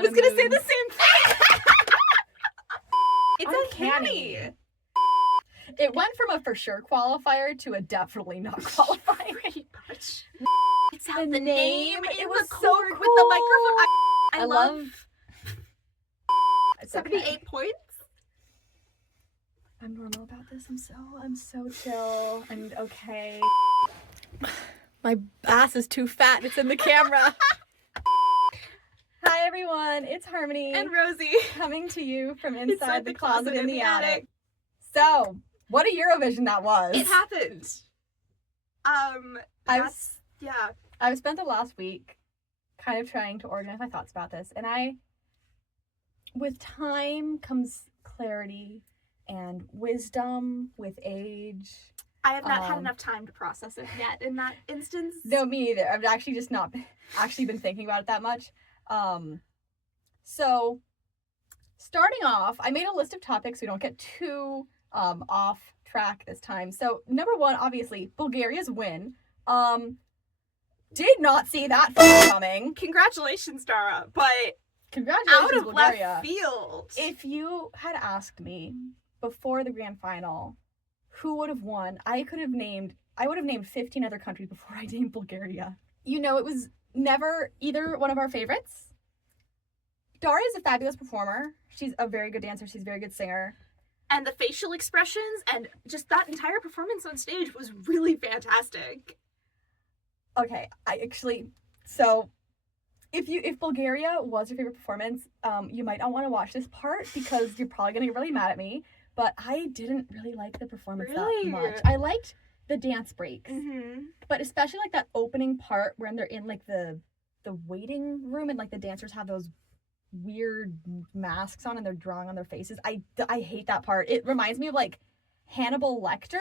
was gonna say the same thing. It's Uncanny. uncanny. It went from a for sure qualifier to a definitely not qualifier. Pretty much. It's The had the name, name it in was the so chord with the microphone. I love 78 points. I'm normal about this. I'm so chill and okay. My ass is too fat. It's in the camera. Hi everyone, it's Harmony And Rosie. coming to you from inside the closet in the attic. So, what a Eurovision that was. It happened. I've Yeah. spent the last week kind of trying to organize my thoughts about this, and with time comes clarity and wisdom with age. I have not had enough time to process it yet in that instance. No, me either. I've actually just not actually been thinking about it that much. So starting off, I made a list of topics so we don't get too off track this time. So number one, obviously, Bulgaria's win. Did not see that coming. Congratulations, Dara, but Congratulations, out of Bulgaria. left field. If you had asked me before the grand final who would have won, I would have named 15 other countries before I named Bulgaria. You know, it was never either one of our favorites. Dara is a fabulous performer. She's a very good dancer. She's a very good singer. And the facial expressions and just that entire performance on stage was really fantastic. Okay, so if Bulgaria was your favorite performance, you might not want to watch this part because you're probably gonna get really mad at me. But I didn't really like the performance that much. I liked the dance breaks, but especially like that opening part when they're in like the waiting room and like the dancers have those weird masks on and they're drawing on their faces. I hate that part. It reminds me of like Hannibal Lecter.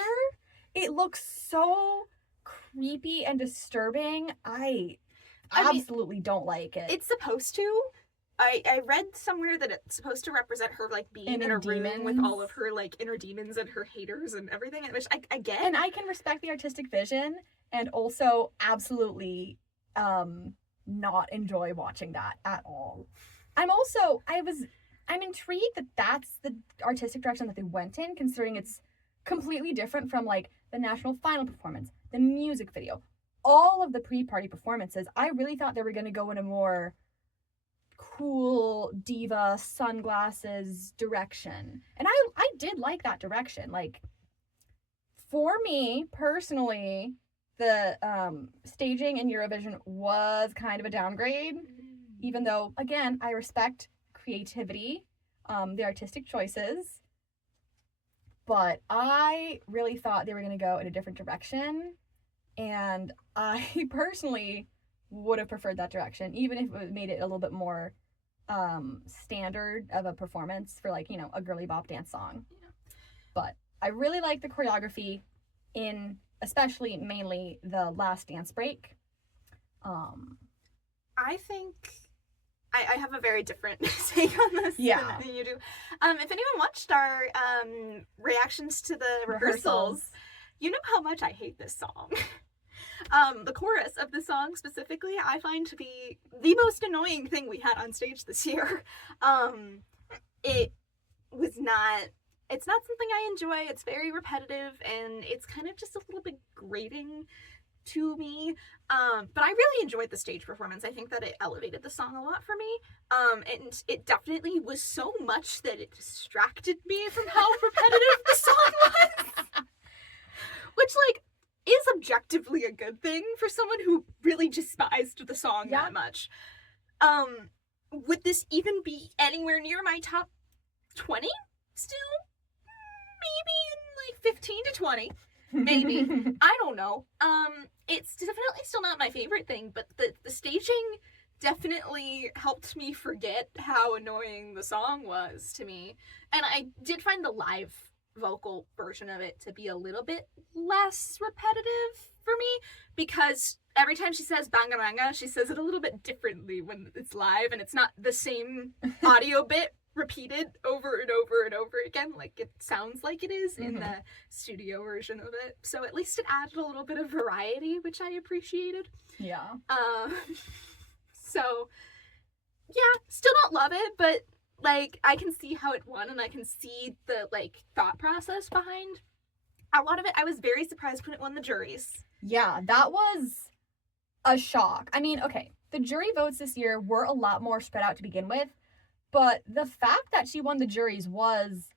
It looks so creepy and disturbing. I absolutely don't like it. It's supposed to. I read somewhere that it's supposed to represent her like being in a room with all of her like inner demons and her haters and everything, which I get. And I can respect the artistic vision and also absolutely not enjoy watching that at all. I'm intrigued that that's the artistic direction that they went in, considering it's completely different from like the national final performance, the music video, all of the pre-party performances. I really thought they were going to go in a more cool diva sunglasses direction, and I did like that direction. Like, for me personally, the staging in Eurovision was kind of a downgrade, even though again I respect creativity, the artistic choices, but I really thought they were going to go in a different direction, and I personally would have preferred that direction, even if it made it a little bit more standard of a performance for, like, you know, a girly bop dance song. Yeah. But I really like the choreography in, especially mainly the last dance break. I think I have a very different take on this than you do. If anyone watched our reactions to the rehearsals, you know how much I hate this song. The chorus of the song specifically, I find to be the most annoying thing we had on stage this year. It's not something I enjoy. It's very repetitive and it's kind of just a little bit grating to me. But I really enjoyed the stage performance. I think that it elevated the song a lot for me. And it definitely was so much that it distracted me from how repetitive the song was. Which, like, is objectively a good thing for someone who really despised the song that much. Would this even be anywhere near my top 20 still? Maybe in like 15 to 20. Maybe. I don't know. It's definitely still not my favorite thing, but the staging definitely helped me forget how annoying the song was to me. And I did find the live vocal version of it to be a little bit less repetitive for me, because every time she says banga banga, she says it a little bit differently when it's live, and it's not the same audio bit repeated over and over and over again like it sounds like it is in the studio version of it. So at least it added a little bit of variety, which I appreciated. Yeah. So yeah, still don't love it, but like I can see how it won, and I can see the like thought process behind a lot of it. I was very surprised when it won the juries. Yeah, that was a shock. I mean, okay, the jury votes this year were a lot more spread out to begin with, but the fact that she won the juries was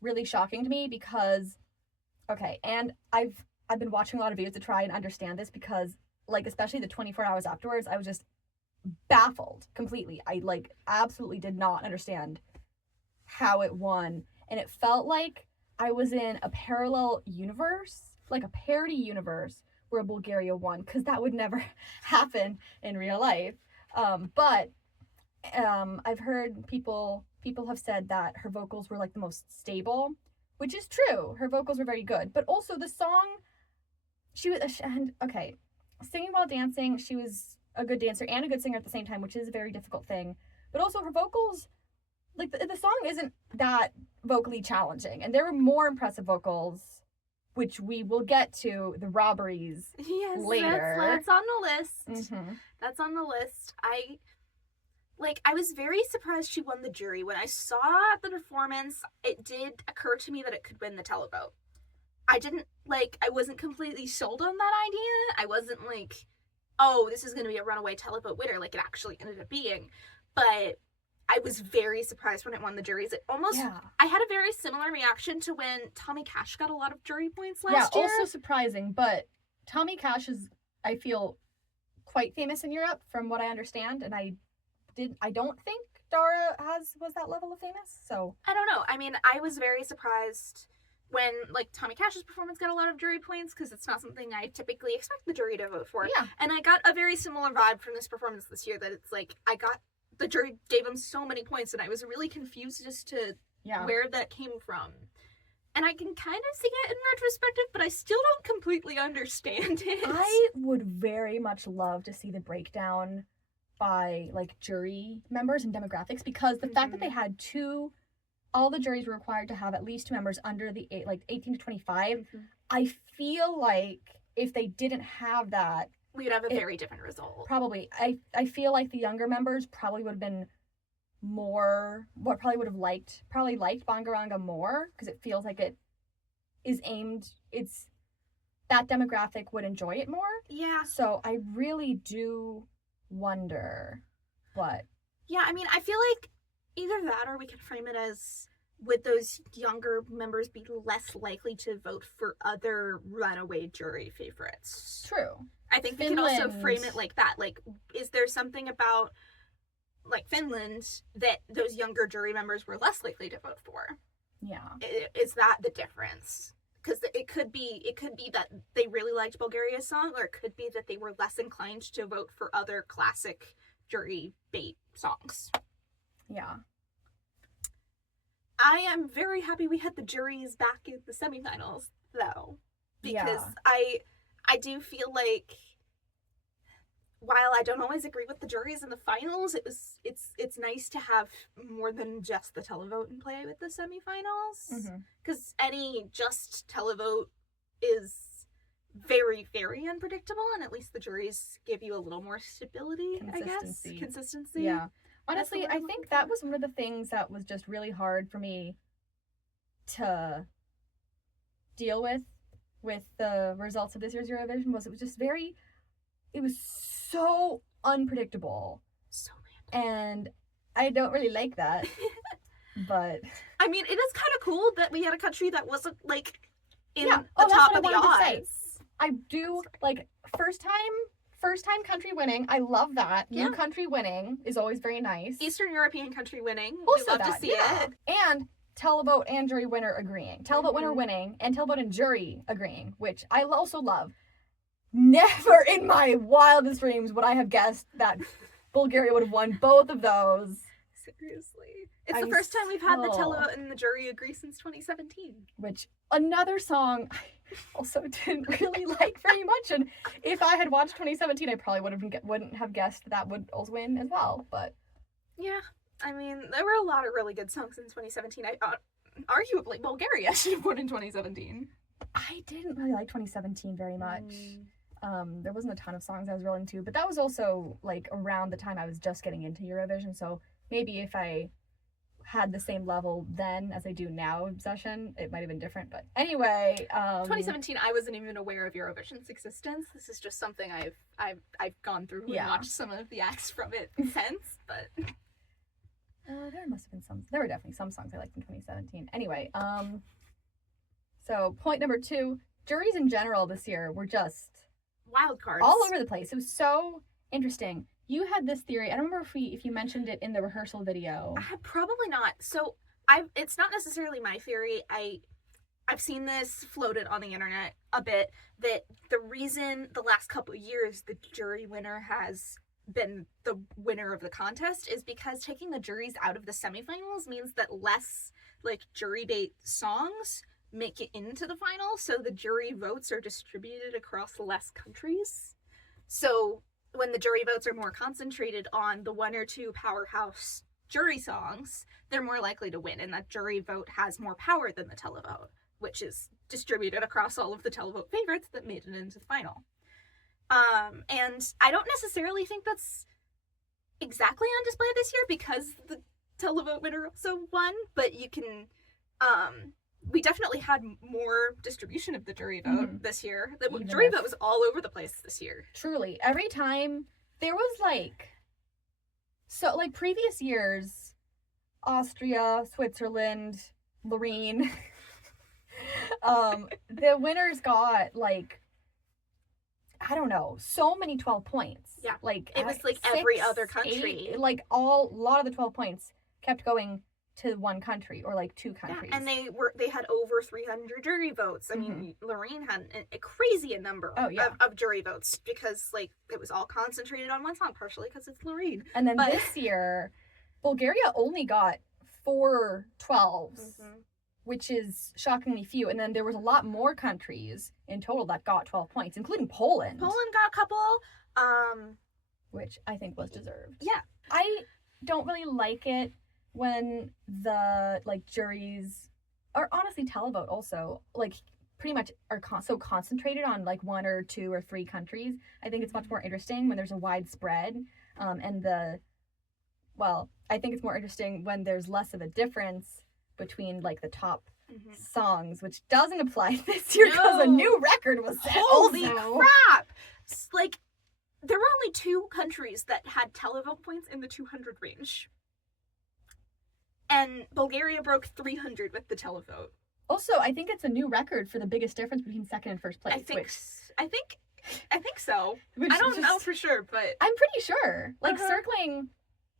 really shocking to me because, okay, and I've been watching a lot of videos to try and understand this because, like, especially the 24 hours afterwards, I was just baffled completely. I, like, absolutely did not understand how it won, and it felt like I was in a parallel universe, like a parody universe, where Bulgaria won, because that would never happen in real life. But I've heard people have said that her vocals were like the most stable, which is true. Her vocals were very good, but also the song, she was and okay, singing while dancing. She was a good dancer and a good singer at the same time, which is a very difficult thing. But also her vocals, like the song isn't that vocally challenging, and there were more impressive vocals, which we will get to the robberies later. That's on the list. Mm-hmm. That's on the list. I was very surprised she won the jury. When I saw the performance, it did occur to me that it could win the televote. I wasn't completely sold on that idea. I wasn't like, oh, this is going to be a runaway televote winner, like it actually ended up being. But I was very surprised when it won the juries. It almost, I had a very similar reaction to when Tommy Cash got a lot of jury points last year. Yeah, also surprising, but Tommy Cash is, I feel, quite famous in Europe from what I understand, and I don't think Dara was that level of famous, so. I don't know. I mean, I was very surprised when, like, Tommy Cash's performance got a lot of jury points, because it's not something I typically expect the jury to vote for. Yeah. And I got a very similar vibe from this performance this year, that it's like, the jury gave him so many points, and I was really confused as to where that came from. And I can kind of see it in retrospective, but I still don't completely understand it. I would very much love to see the breakdown by, like, jury members and demographics, because the fact that they had all the juries were required to have at least 2 members under the 18 to 25, I feel like if they didn't have that, we would have a very different result. Probably. I feel like the younger members probably would have been liked Bangaranga more, because it feels like it is that demographic would enjoy it more. Yeah. So I really do wonder what. Yeah, I mean, I feel like either that, or we could frame it as, would those younger members be less likely to vote for other runaway jury favorites? True. I think we can also frame it like that. Like, is there something about, like, Finland that those younger jury members were less likely to vote for? Yeah. Is that the difference? Because it could be that they really liked Bulgaria's song, or it could be that they were less inclined to vote for other classic jury bait songs. Yeah. I am very happy we had the juries back in the semifinals, though, because I do feel like, while I don't always agree with the juries in the finals, it's nice to have more than just the televote in play with the semifinals, because any just televote is very, very unpredictable, and at least the juries give you a little more stability, I guess. Consistency. Yeah. Honestly, I think that was one of the things that was just really hard for me to deal with the results of this year's Eurovision. It was so unpredictable. So random. And I don't really like that. But I mean, it is kind of cool that we had a country that wasn't, like, in the that's top what of the I wanted to odds. say. I do, like, first time country winning. I love that. New country winning is always very nice. Eastern European country winning. Also we love to see it. And televote and jury winner agreeing. Televote winner winning, and televote and jury agreeing, which I also love. Never in my wildest dreams would I have guessed that Bulgaria would have won both of those. Seriously. It's the first time we've had the televote and the jury agree since 2017. Which, another song I also didn't really like very much, and if I had watched 2017, I probably wouldn't have guessed that would also win as well, but... Yeah, I mean, there were a lot of really good songs in 2017. I thought, arguably, Bulgaria should have won in 2017. I didn't really like 2017 very much. There wasn't a ton of songs I was really into, but that was also like around the time I was just getting into Eurovision, so maybe if I had the same level then as I do now of obsession, it might have been different. But anyway, 2017, I wasn't even aware of Eurovision's existence. This is just something I've gone through and watched some of the acts from it since. But there were definitely some songs I liked in 2017. Anyway, so point number 2, juries in general this year were just wild cards all over the place. It was so interesting. You had this theory. I don't remember if you mentioned it in the rehearsal video. Probably not. So it's not necessarily my theory. I've seen this floated on the internet a bit, that the reason the last couple of years the jury winner has been the winner of the contest is because taking the juries out of the semifinals means that less like jury bait songs make it into the final, so the jury votes are distributed across less countries. So when the jury votes are more concentrated on the 1 or 2 powerhouse jury songs, they're more likely to win, and that jury vote has more power than the televote, which is distributed across all of the televote favorites that made it into the final. And I don't necessarily think that's exactly on display this year because the televote winner also won, but you can, we definitely had more distribution of the jury vote this year. The jury vote was all over the place this year. Truly. Every time there was previous years, Austria, Switzerland, Lorraine, the winners got I don't know, so many 12 points. Yeah. It was every other country. 8, a lot of the 12 points kept going to one country or 2 countries. Yeah, and they had over 300 jury votes. I mean, Lorraine had a crazy number of jury votes because it was all concentrated on one song, partially because it's Lorraine. And then this year, Bulgaria only got 4 12s, which is shockingly few. And then there was a lot more countries in total that got 12 points, including Poland. Poland got a couple, which I think was deserved. Yeah. I don't really like it when the juries, or honestly televote also, pretty much are so concentrated on 1 or 2 or 3 countries. I think it's much more interesting when there's a wide spread, and I think it's more interesting when there's less of a difference between the top songs, which doesn't apply this year because a new record was set. Holy crap! There were only 2 countries that had televote points in the 200 range. And Bulgaria broke 300 with the televote. Also, I think it's a new record for the biggest difference between second and first place. I think so. I don't know for sure, but I'm pretty sure. Circling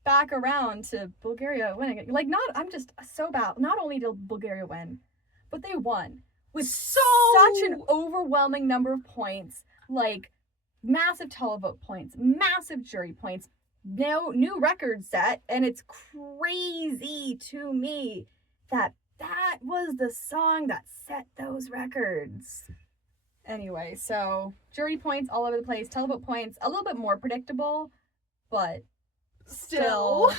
back around to Bulgaria winning. I'm just so bad. Not only did Bulgaria win, but they won with such an overwhelming number of points. Massive televote points, massive jury points. Now new record set, and it's crazy to me that was the song that set those records. Anyway, so jury points all over the place, televote points a little bit more predictable, but still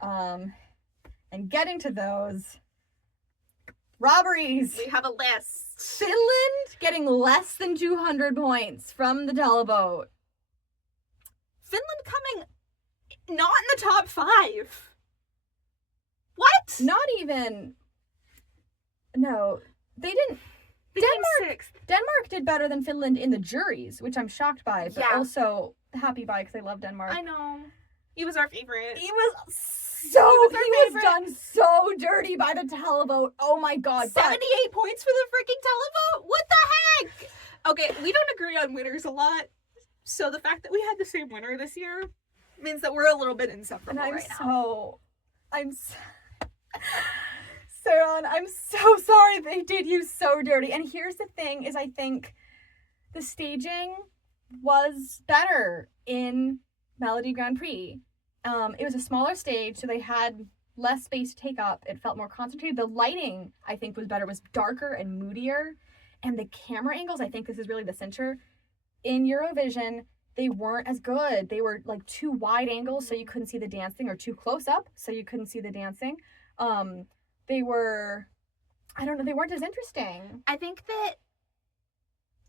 and getting to those robberies. We have a list. Finland getting less than 200 points from the televote. Finland coming not in the top 5. What? Not even. No, they didn't. Denmark did better than Finland in the juries, which I'm shocked by, but also happy by because I love Denmark. I know. He was our favorite. He was done so dirty by the televote. Oh my god. 78 points for the freaking televote? What the heck? Okay, we don't agree on winners a lot. So the fact that we had the same winner this year means that we're a little bit inseparable now. Sarah, I'm so sorry they did you so dirty. And here's the thing is I think the staging was better in Melody Grand Prix. It was a smaller stage, so they had less space to take up. It felt more concentrated. The lighting, I think, was better. It was darker and moodier. And the camera angles, I think this is really the center. In Eurovision, they weren't as good. They were too wide angles, so you couldn't see the dancing, or too close up, so you couldn't see the dancing. They were, I don't know, they weren't as interesting. I think that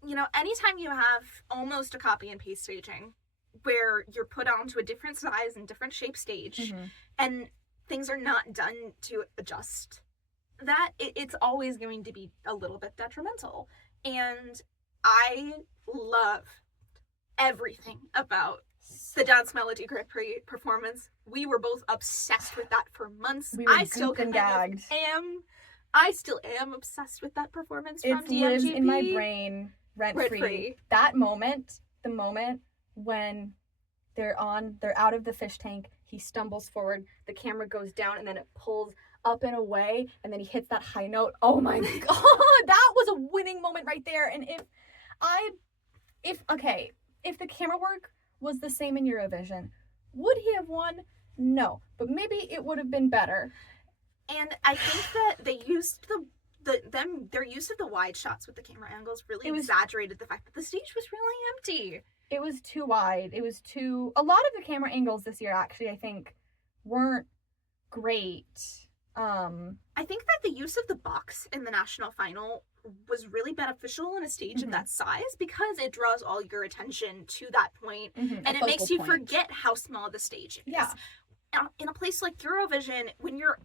anytime you have almost a copy and paste staging where you're put onto a different size and different shape stage and things are not done to adjust that, it's always going to be a little bit detrimental. And I love everything about the Dance Melody Grand Prix performance. We were both obsessed with that for months. We were I still gooping gagged. I still am obsessed with that performance from It DMGP. lives in my brain rent-free. That moment, the moment when they're out of the fish tank, he stumbles forward, the camera goes down, and then it pulls up and away, and then he hits that high note. Oh my god, that was a winning moment right there. And if the camera work was the same in Eurovision, would he have won? No, but maybe it would have been better. And I think that they used their use of the wide shots with the camera angles really exaggerated the fact that the stage was really empty. It was too wide. A lot of the camera angles this year, actually, I think, weren't great. I think that the use of the box in the national final was really beneficial in a stage of that size because it draws all your attention to that point, and it makes you forget how small the stage is. Yeah. In a place like Eurovision, when you're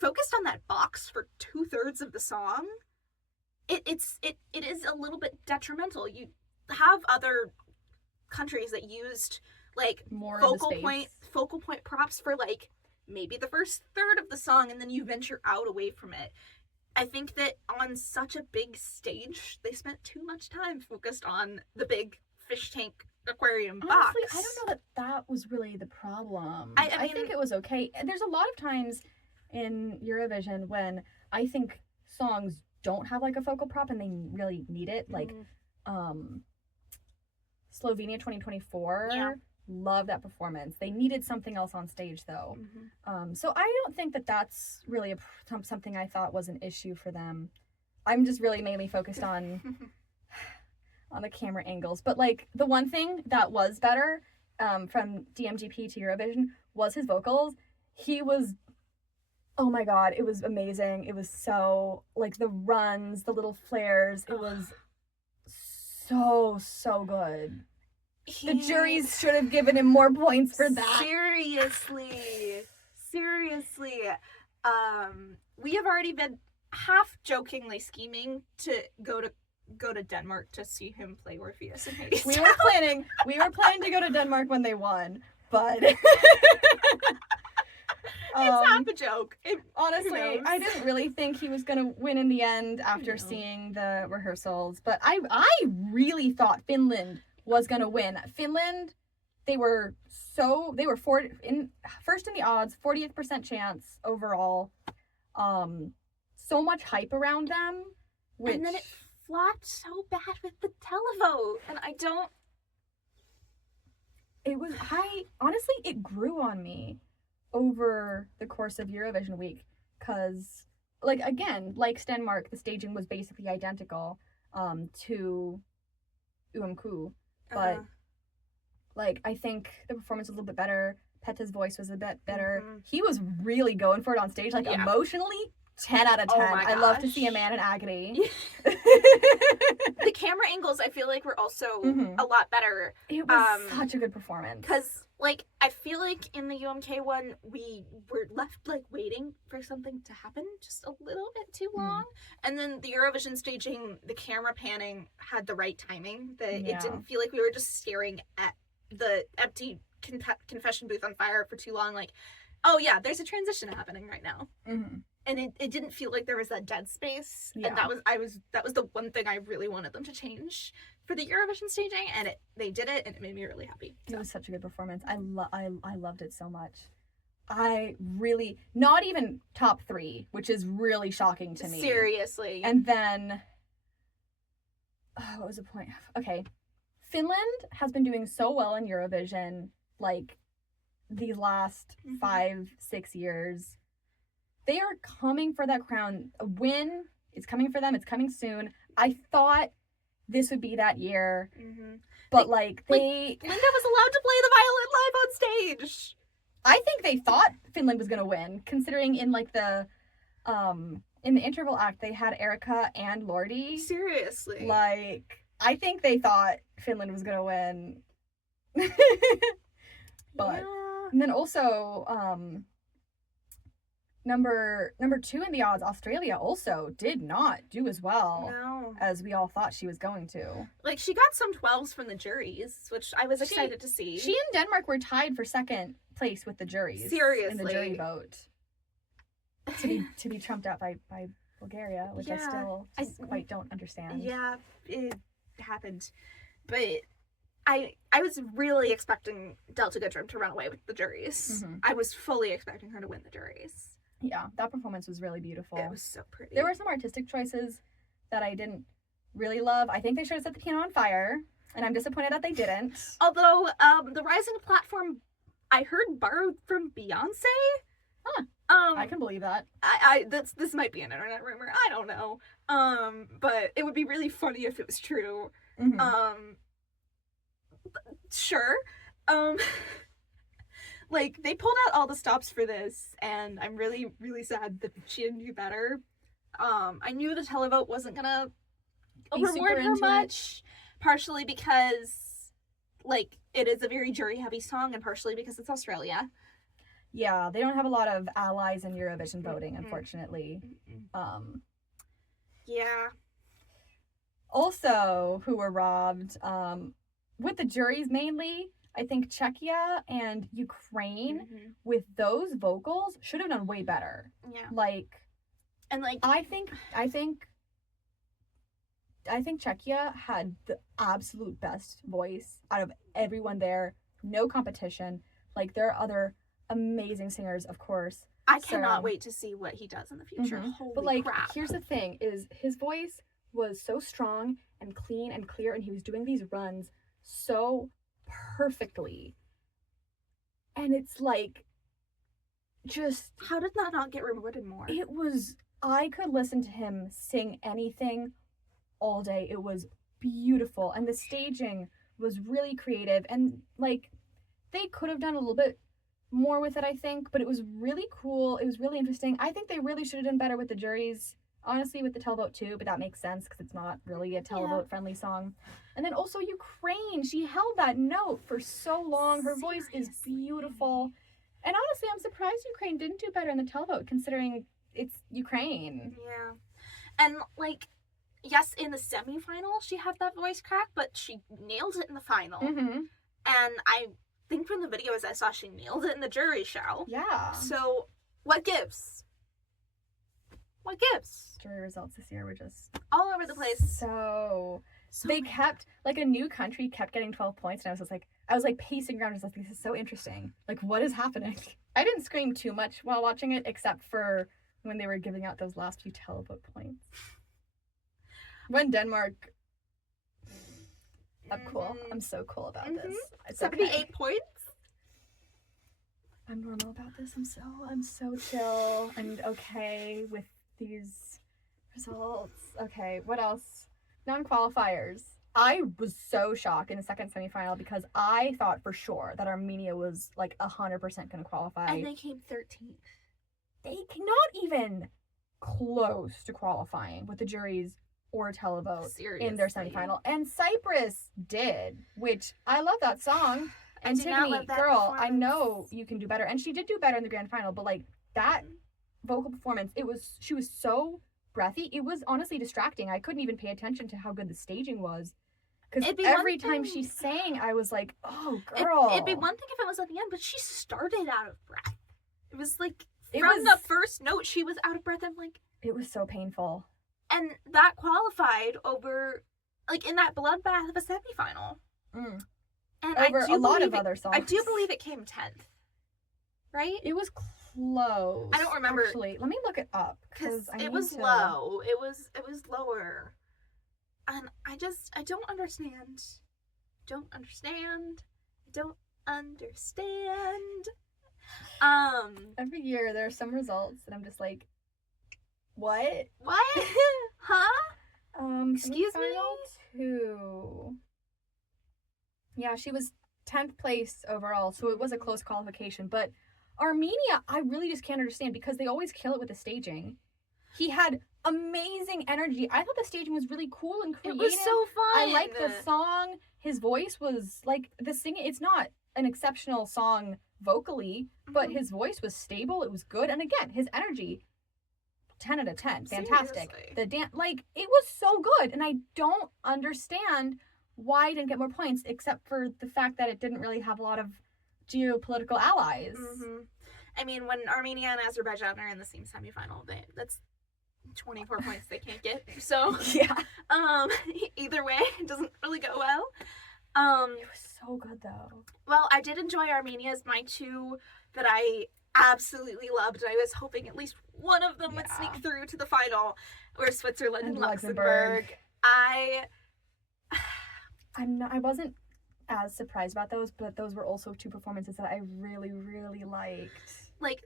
focused on that box for 2/3 of the song, it is a little bit detrimental. You have other countries that used like more focal point props for like maybe the first third of the song, and then you venture out away from it. I think that on such a big stage, they spent too much time focused on the big fish tank aquarium box. Honestly, I don't know that was really the problem. I think it was okay. There's a lot of times in Eurovision when I think songs don't have like a focal prop and they really need it. Like Slovenia 2024. Yeah. Love that performance. They needed something else on stage though. So I don't think that that's really something I thought was an issue for them. I'm just really mainly focused on the camera angles. But like the one thing that was better from DMGP to Eurovision was his vocals. He was, oh my god, it was amazing. It was so, like the runs, the little flares, it was so good. The juries should have given him more points for that. Seriously. We have already been half jokingly scheming to go to Denmark to see him play Orpheus and Hades. We were planning to go to Denmark when they won, but it's half a joke. Honestly, I didn't really think he was gonna win in the end after seeing the rehearsals, but I really thought Finland was gonna win. Finland, they were first in the odds, 40th% chance overall. So much hype around them, and then it flopped so bad with the televote, and honestly, it grew on me over the course of Eurovision week, because like Denmark, the staging was basically identical to UMQ, but like I think the performance was a little bit better. Petta's voice was a bit better. He was really going for it on stage, like emotionally 10 out of 10. I love to see a man in agony. The camera angles I feel like were also a lot better. It was such a good performance. Because like I feel like in the UMK one we were left like waiting for something to happen just a little bit too long. And then the Eurovision staging, the camera panning had the right timing. It didn't feel like we were just staring at the empty confession booth on fire for too long. Like, oh yeah, there's a transition happening right now. And it didn't feel like there was that dead space. And that was the one thing I really wanted them to change for the Eurovision staging, and they did it, and it made me really happy. So. It was such a good performance. I loved it so much. I really, not even top 3, which is really shocking to me. Seriously. And then, what was the point? Okay. Finland has been doing so well in Eurovision, like, these last 5-6 years. They are coming for that crown. A win is coming for them. It's coming soon. I thought this would be that year. But, Linda was allowed to play the violin live on stage. I think they thought Finland was going to win, considering in, like, the interval act, they had Erica and Lordi. Seriously. Like, I think they thought Finland was gonna win. But Yeah. and then also number 2 in the odds, Australia also did not do as well No. as we all thought she was going to. Like, she got some 12s from the juries, which I was excited to see. She and Denmark were tied for second place with the juries. Seriously. In the jury vote. To be trumped out by Bulgaria, which I still just quite don't understand. Yeah, it happened. But I was really expecting Delta Goodrum to run away with the juries. Mhm. I was fully expecting her to win the juries. Yeah, that performance was really beautiful. It was so pretty. There were some artistic choices that I didn't really love. I think they should have set the piano on fire, and I'm disappointed that they didn't. Although, the Rising Platform, I heard borrowed from Beyonce. Huh. I can believe that. This might be an internet rumor. I don't know. But it would be really funny if it was true. Mm-hmm. Sure. Like, they pulled out all the stops for this, and I'm really, really sad that she didn't do better. I knew the televote wasn't gonna reward her much, partially because, like, it is a very jury-heavy song, and partially because it's Australia. Yeah, they don't have a lot of allies in Eurovision voting, unfortunately. Yeah. Also, who were robbed, with the juries mainly, I think Czechia and Ukraine, with those vocals, should have done way better. Yeah. Like, and like, I think Czechia had the absolute best voice out of everyone there. No competition. Like, there are other amazing singers, of course. I cannot wait to see what he does in the future. Mm-hmm. Holy but like, crap. Here's the thing: is his voice was so strong and clean and clear, and he was doing these runs so perfectly. And it's like, just, how did that not get rewarded more? It was, I could listen to him sing anything all day. It was beautiful, and the staging was really creative, and like, they could have done a little bit more with it, I think, but it was really cool. It was really interesting. I think they really should have done better with the juries, honestly, with the televote too, but that makes sense because it's not really a televote friendly song. And then also Ukraine, she held that note for so long. Her voice is beautiful, and honestly, I'm surprised Ukraine didn't do better in the televote, considering it's Ukraine. Yeah. And like, yes, in the semifinal she had that voice crack, but she nailed it in the final. Mm-hmm. And I think from the videos I saw, she nailed it in the jury show. Yeah. So, what gives? What gives? Jury results this year were just all over the place. So they kept, like, a new country kept getting 12 points, and I was like pacing around, just like, this is so interesting. Like, what is happening? I didn't scream too much while watching it, except for when they were giving out those last few televote points. When Denmark... I'm cool. I'm so cool about this. It's 78 points. I'm normal about this. I'm so chill and okay with these results. Okay, what else? Non-qualifiers. I was so shocked in the second semifinal because I thought for sure that Armenia was like 100% going to qualify. And they came 13th. They not even close to qualifying with the juries or televote in their semifinal. And Cyprus did, which I love that song. And Tiffany, girl, I know you can do better. And she did do better in the grand final, but like that vocal performance, she was so breathy. It was honestly distracting. I couldn't even pay attention to how good the staging was. Because every time she sang, I was like, oh, girl. It'd be one thing if it was at the end, but she started out of breath. It was like, the first note, she was out of breath. I'm like... It was so painful. And that qualified over, like, in that bloodbath of a semifinal. Mm. And over a lot of other songs. I do believe it came 10th. Right? It was close. I don't remember. Actually, let me look it up. Because it was low. It was lower. And I don't understand. Don't understand. Every year there are some results and I'm just like, what? What? Huh? Excuse me? 2. Yeah, she was 10th place overall, so it was a close qualification. But Armenia, I really just can't understand because they always kill it with the staging. He had amazing energy. I thought the staging was really cool and It creative. was so fun. I liked the song. His voice was like the singing. It's not an exceptional song vocally, but his voice was stable. It was good, and again, his energy. 10 out of 10. Fantastic. Seriously. The dance, like, it was so good, and I don't understand why I didn't get more points, except for the fact that it didn't really have a lot of geopolitical allies. I mean, when Armenia and Azerbaijan are in the same semifinal, that's 24 points they can't get. So Yeah. Either way, it doesn't really go well. It was so good though. Well, I did enjoy Armenia's. My two that I absolutely loved. I was hoping at least one of them would sneak through to the final, were Switzerland and Luxembourg. I wasn't as surprised about those, but those were also two performances that I really, really liked. Like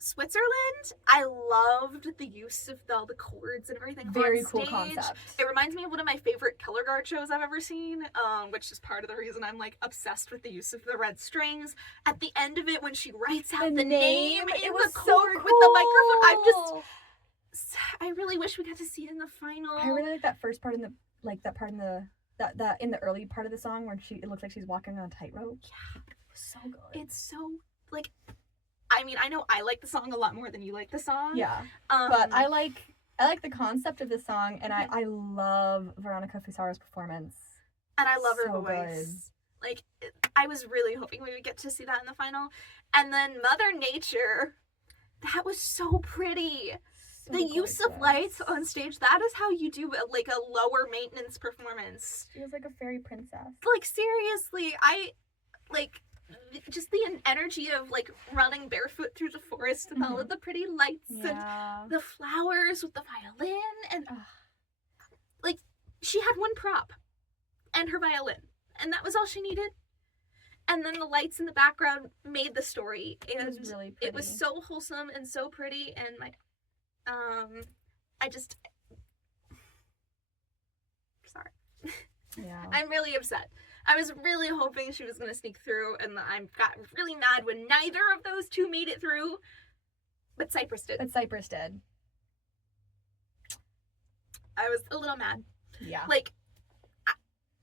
Switzerland, I loved the use of all the chords and everything. Very on cool stage. concept. It reminds me of one of my favorite color guard shows I've ever seen, which is part of the reason I'm like obsessed with the use of the red strings. At the end of it, when she writes out the name in it was the so chord cool. with the microphone, I really wish we got to see it in the final. I really like that first part in the that in the early part of the song where it looks like she's walking on a tightrope. Yeah, it was so good. It's so like. I mean, I know I like the song a lot more than you like the song. Yeah, but I like the concept of the song, and I love Veronica Fusaro's performance. And I love her So voice. Good. Like, I was really hoping we would get to see that in the final. And then Mother Nature, that was so pretty. So the use of lights on stage, that is how you do like a lower maintenance performance. She was like a fairy princess. Like, seriously, just the energy of like running barefoot through the forest with all of the pretty lights and the flowers with the violin and like she had one prop and her violin and that was all she needed, and then the lights in the background made the story, and it was really pretty. It was so wholesome and so pretty, and sorry. Yeah. I'm really upset. I was really hoping she was going to sneak through, and I got really mad when neither of those two made it through. But Cyprus did. I was a little mad. Yeah. Like,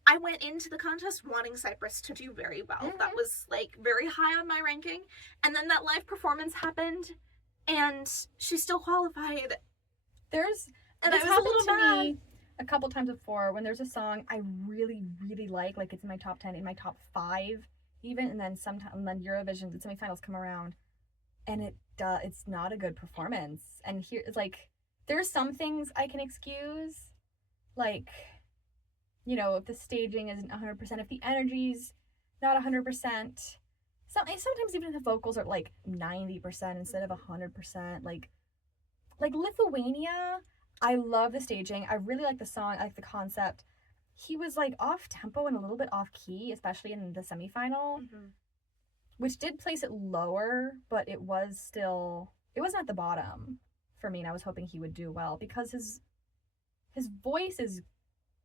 I went into the contest wanting Cyprus to do very well. That was, like, very high on my ranking. And then that live performance happened, and she still qualified. And I was a little mad. A couple times before, when there's a song I really, really like it's in my top 10, in my top 5 even, and then Eurovision, the semifinals come around, and it's not a good performance. And here, it's like, there's some things I can excuse, like, you know, if the staging isn't 100%, if the energy's not 100%, sometimes even if the vocals are like 90% instead of 100%, like Lithuania, I love the staging. I really like the song. I like the concept. He was like off tempo and a little bit off key, especially in the semifinal, which did place it lower, but it wasn't at the bottom for me. And I was hoping he would do well because his voice is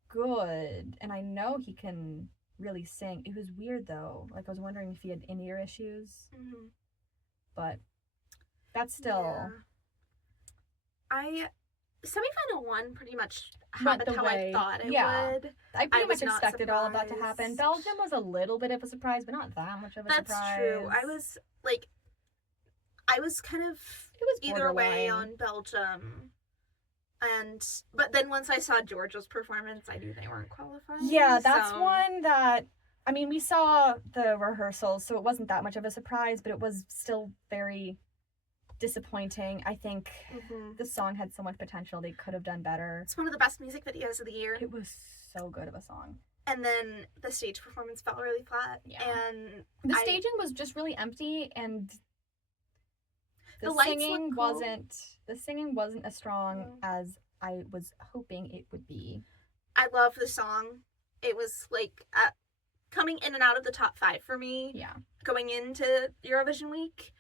good, and I know he can really sing. It was weird though. Like, I was wondering if he had in-ear issues, but that's still. Yeah. Semifinal 1 pretty much happened how I thought it would. I pretty much expected all of that to happen. Belgium was a little bit of a surprise, but not that much of a surprise. That's true. I was kind of either way on Belgium. But then once I saw Georgia's performance, I knew they weren't qualifying. Yeah, that's one that, I mean, we saw the rehearsals, so it wasn't that much of a surprise, but it was still very disappointing. I think the song had so much potential. They could have done better. It's one of the best music videos of the year. It was so good of a song. And then the stage performance felt really flat. Yeah. And the staging was just really empty, and the singing wasn't as strong as I was hoping it would be. I love the song. It was like coming in and out of the top 5 for me. Yeah. Going into Eurovision week.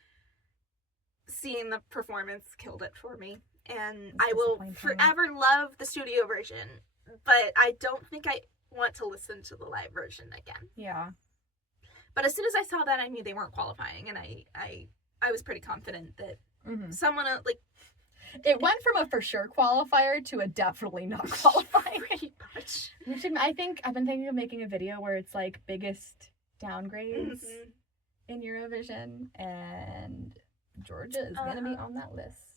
Seeing the performance killed it for me, and I will forever love the studio version, but I don't think I want to listen to the live version again. Yeah. But as soon as I saw that, I knew they weren't qualifying, and I was pretty confident that someone It went from a for sure qualifier to a definitely not qualifier. Pretty much. I think I've been thinking of making a video where it's like biggest downgrades Mhm. in Eurovision, and Georgia is gonna be on that list.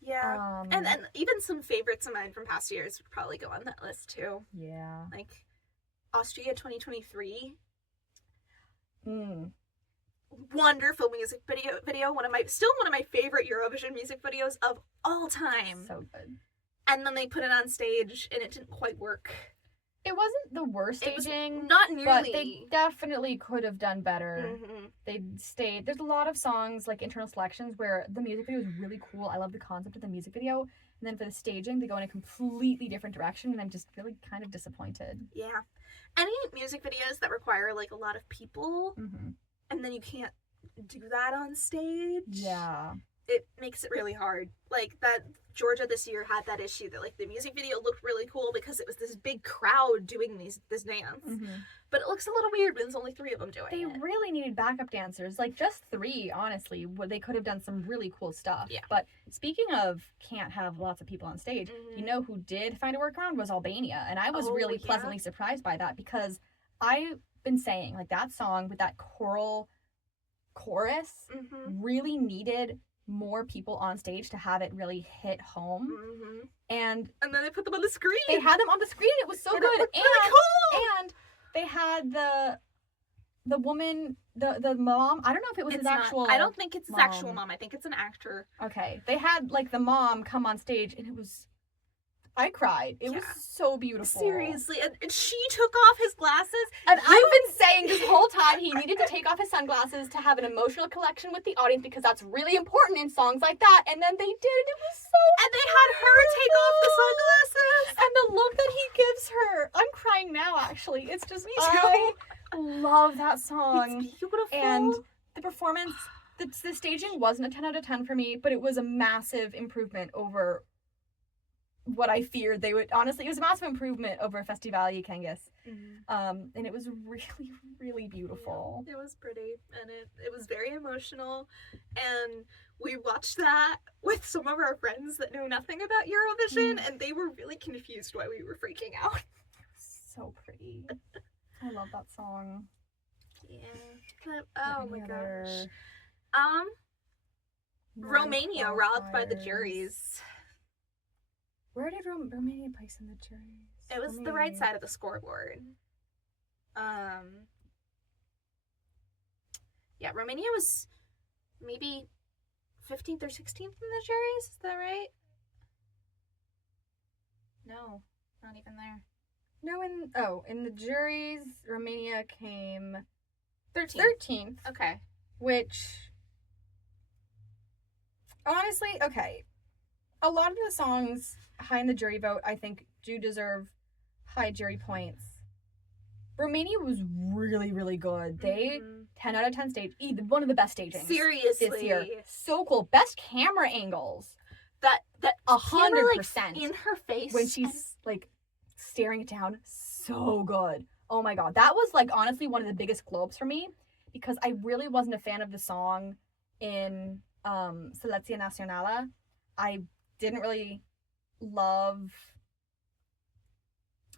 Yeah. And even some favorites of mine from past years would probably go on that list too. Yeah. Like Austria 2023. Wonderful music video. One of my favorite Eurovision music videos of all time. So good. And then they put it on stage and it didn't quite work. It wasn't the worst staging, not nearly. but they definitely could have done better. Mm-hmm. They stayed. There's a lot of songs, like internal selections, where the music video is really cool. I love the concept of the music video. And then for the staging, they go in a completely different direction, and I'm just really kind of disappointed. Yeah. Any music videos that require, like, a lot of people, Mm-hmm. and then you can't do that on stage. Yeah. It makes it really hard. Like, that Georgia this year had that issue that, like, the music video looked really cool because it was this big crowd doing this dance. Mm-hmm. But it looks a little weird when there's only 3 of them doing They it. really needed backup dancers. Like, just 3, honestly. They could have done some really cool stuff. Yeah. But speaking of can't have lots of people on stage, you know who did find a workaround was Albania. And I was really pleasantly surprised by that, because I've been saying, like, that song with that choral chorus really needed more people on stage to have it really hit home. And then they put them on the screen. They had them on the screen. It was so good. It looked really cool. And they had the woman, the mom. I don't know if it was his actual. I don't think it's his actual mom. I think it's an actor. Okay. They had, like, the mom come on stage, and it was. I cried. It was so beautiful. Seriously. And she took off his glasses. And I've been saying this whole time he needed to take off his sunglasses to have an emotional connection with the audience, because that's really important in songs like that. And then they did, and it was so And they had her take off the sunglasses. And the look that he gives her. I'm crying now, actually. It's just, Me too. I love that song. It's beautiful. And the performance, the staging wasn't a 10 out of 10 for me, but it was a massive improvement over what I feared they would. Honestly, it was a massive improvement over Festivali Kangas. And it was really, really beautiful. Yeah, it was pretty, and it was very emotional, and we watched that with some of our friends that know nothing about Eurovision, and they were really confused why we were freaking out. So pretty. I love that song. Yeah. Oh my gosh. Romania robbed by the juries. Where did Romania place in the juries? It was the right side of the scoreboard. Yeah, Romania was maybe 15th or 16th in the juries. Is that right? No, not even there. No, in the juries, Romania came 13th. Okay. Which, honestly, okay. A lot of the songs high in the jury vote, I think, do deserve high jury points. Romania was really, really good. They 10 out of 10 stage, one of the best stagings. Seriously. This year. So cool. Best camera angles. That 100%. Like, in her face. When she's like staring it down. So good. Oh my god. That was, like, honestly one of the biggest globes for me, because I really wasn't a fan of the song in Selecția Națională. I didn't really love.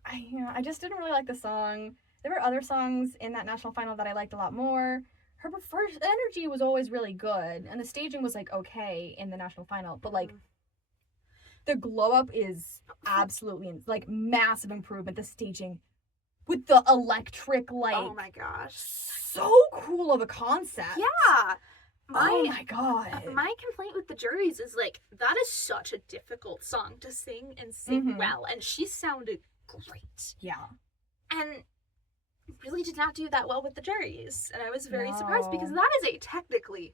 I just didn't really like the song. There were other songs in that national final that I liked a lot more. Her first energy was always really good, and the staging was, like, okay in the national final, but, like, the glow up is absolutely, like, massive improvement. The staging with the electric light. Oh my gosh. So cool of a concept. Yeah. Oh my god. My complaint with the juries is, like, that is such a difficult song to sing and sing well, and she sounded great. Yeah. And really did not do that well with the juries, and I was very surprised, because that is a technically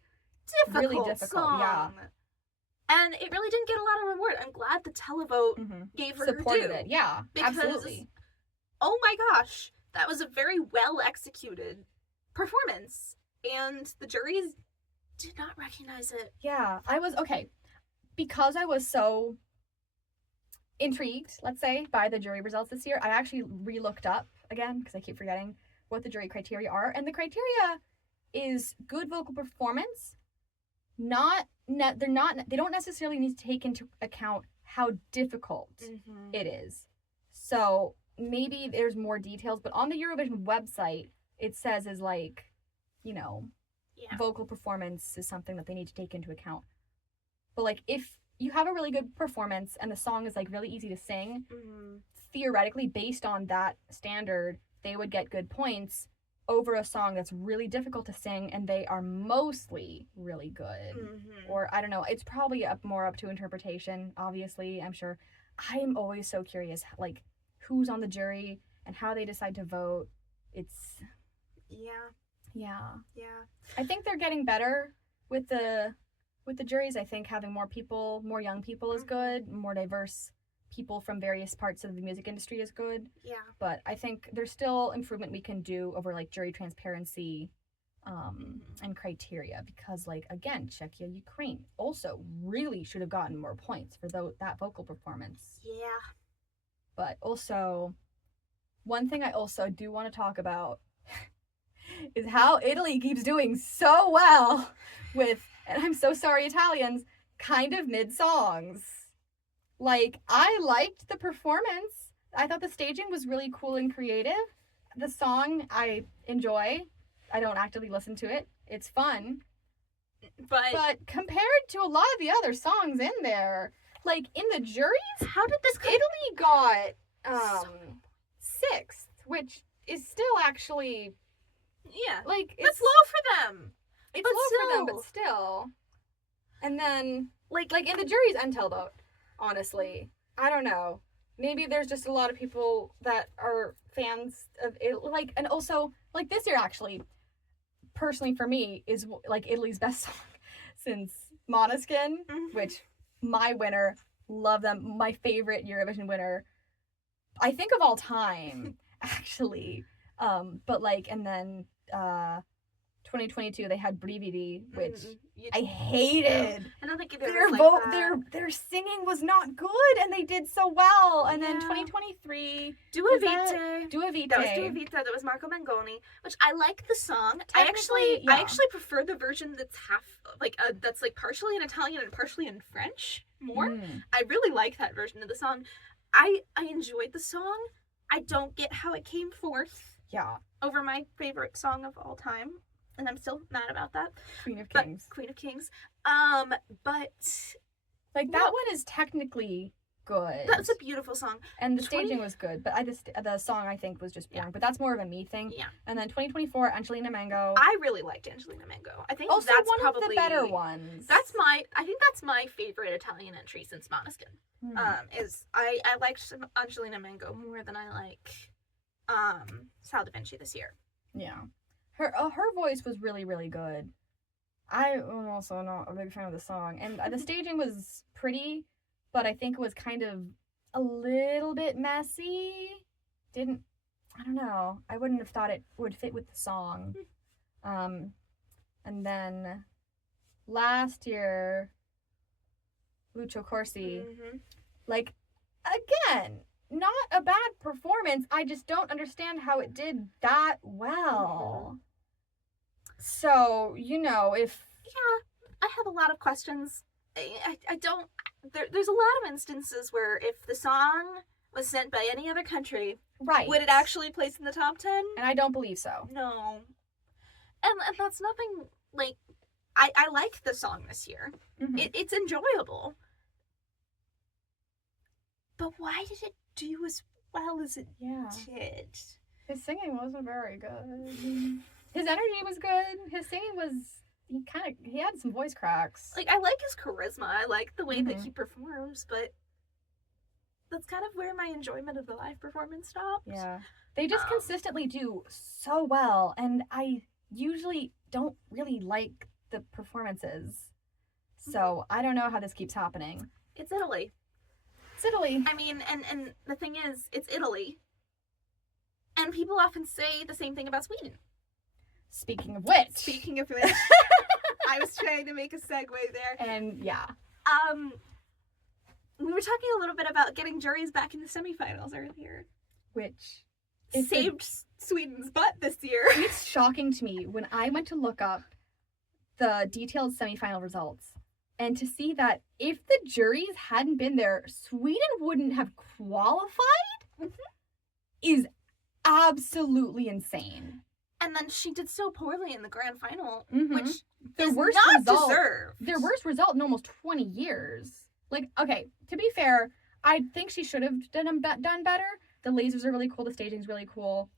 difficult song. Yeah. And it really didn't get a lot of reward. I'm glad the televote gave her supported her due. it. Yeah, because, absolutely. Oh my gosh, that was a very well executed performance, and the juries did not recognize it. Yeah, because I was so intrigued, let's say, by the jury results this year, I actually re-looked up again, because I keep forgetting what the jury criteria are, and the criteria is good vocal performance, not they don't necessarily need to take into account how difficult it is. So maybe there's more details, but on the Eurovision website, it says is like, you know, vocal performance is something that they need to take into account. But like, if you have a really good performance and the song is like really easy to sing, theoretically, based on that standard, they would get good points over a song that's really difficult to sing and they are mostly really good. Or I don't know, it's probably more up to interpretation, obviously, I'm sure. I'm always so curious, like, who's on the jury and how they decide to vote. It's yeah. I think they're getting better with the juries. I think having more young people is good. More diverse people from various parts of the music industry is good. Yeah. But I think there's still improvement we can do over like jury transparency and criteria, because like, again, Czechia, Ukraine also really should have gotten more points for that vocal performance. Yeah. But also, one thing I also do want to talk about is how Italy keeps doing so well with, and I'm so sorry Italians, kind of mid-songs. Like, I liked the performance. I thought the staging was really cool and creative. The song I enjoy. I don't actively listen to it. It's fun. But compared to a lot of the other songs in there, like in the juries, how did this Italy got 6th, which is still actually like it's low for them. It's low for them, but still. And then like in the jury's intel vote, honestly, I don't know. Maybe there's just a lot of people that are fans of it, like, and also like this year actually, personally for me, is like Italy's best song since Måneskin, which my winner, love them, my favorite Eurovision winner, I think of all time, actually. But like, and then 2022 they had Brividi, which I hated. I don't think their singing was not good, and they did so well. And then 2023, Due Vite. Due Vite. That was Due Vite. That was Marco Mengoni, which I like the song. I actually prefer the version that's that's like partially in Italian and partially in French more. I really like that version of the song. I enjoyed the song. I don't get how it came fourth. Yeah. Over my favorite song of all time. And I'm still mad about that. Queen of Kings. But like that one is technically good. That's a beautiful song. And the staging was good, but the song I think was just boring. Yeah. But that's more of a me thing. Yeah. And then 2024, Angelina Mango. I really liked Angelina Mango. I think also that's one probably of the better ones. I think that's my favorite Italian entry since Måneskin. I liked Angelina Mango more than I like Sal Da Vinci this year. Yeah. Her voice was really, really good. I am also not a big fan of the song. And the staging was pretty, but I think it was kind of a little bit messy. I don't know. I wouldn't have thought it would fit with the song. And then last year, Lucio Corsi, like, again, not a bad performance. I just don't understand how it did that well. So, you know, if... Yeah, I have a lot of questions. I don't... There's a lot of instances where if the song was sent by any other country, right, would it actually place in the top 10? And I don't believe so. No. And that's nothing, like... I like the song this year. It's enjoyable. But why did it do as well as it did? His singing wasn't very good. His energy was good. His singing was... He had some voice cracks. Like, I like his charisma. I like the way that he performs, but that's kind of where my enjoyment of the live performance stops. Yeah. They just consistently do so well, and I usually don't really like the performances. So, I don't know how this keeps happening. It's Italy. It's Italy. I mean, and the thing is, it's Italy. And people often say the same thing about Sweden. Speaking of which, I was trying to make a segue there. And yeah. We were talking a little bit about getting juries back in the semifinals earlier. Which saved Sweden's butt this year. It's shocking to me when I went to look up the detailed semifinal results And to see that if the juries hadn't been there, Sweden wouldn't have qualified is absolutely insane. And then she did so poorly in the grand final, Mhm. which Their is worst not result- deserved. Their worst result in almost 20 years. Like, okay, to be fair, I think she should have done better. The lasers are really cool. The staging's really cool.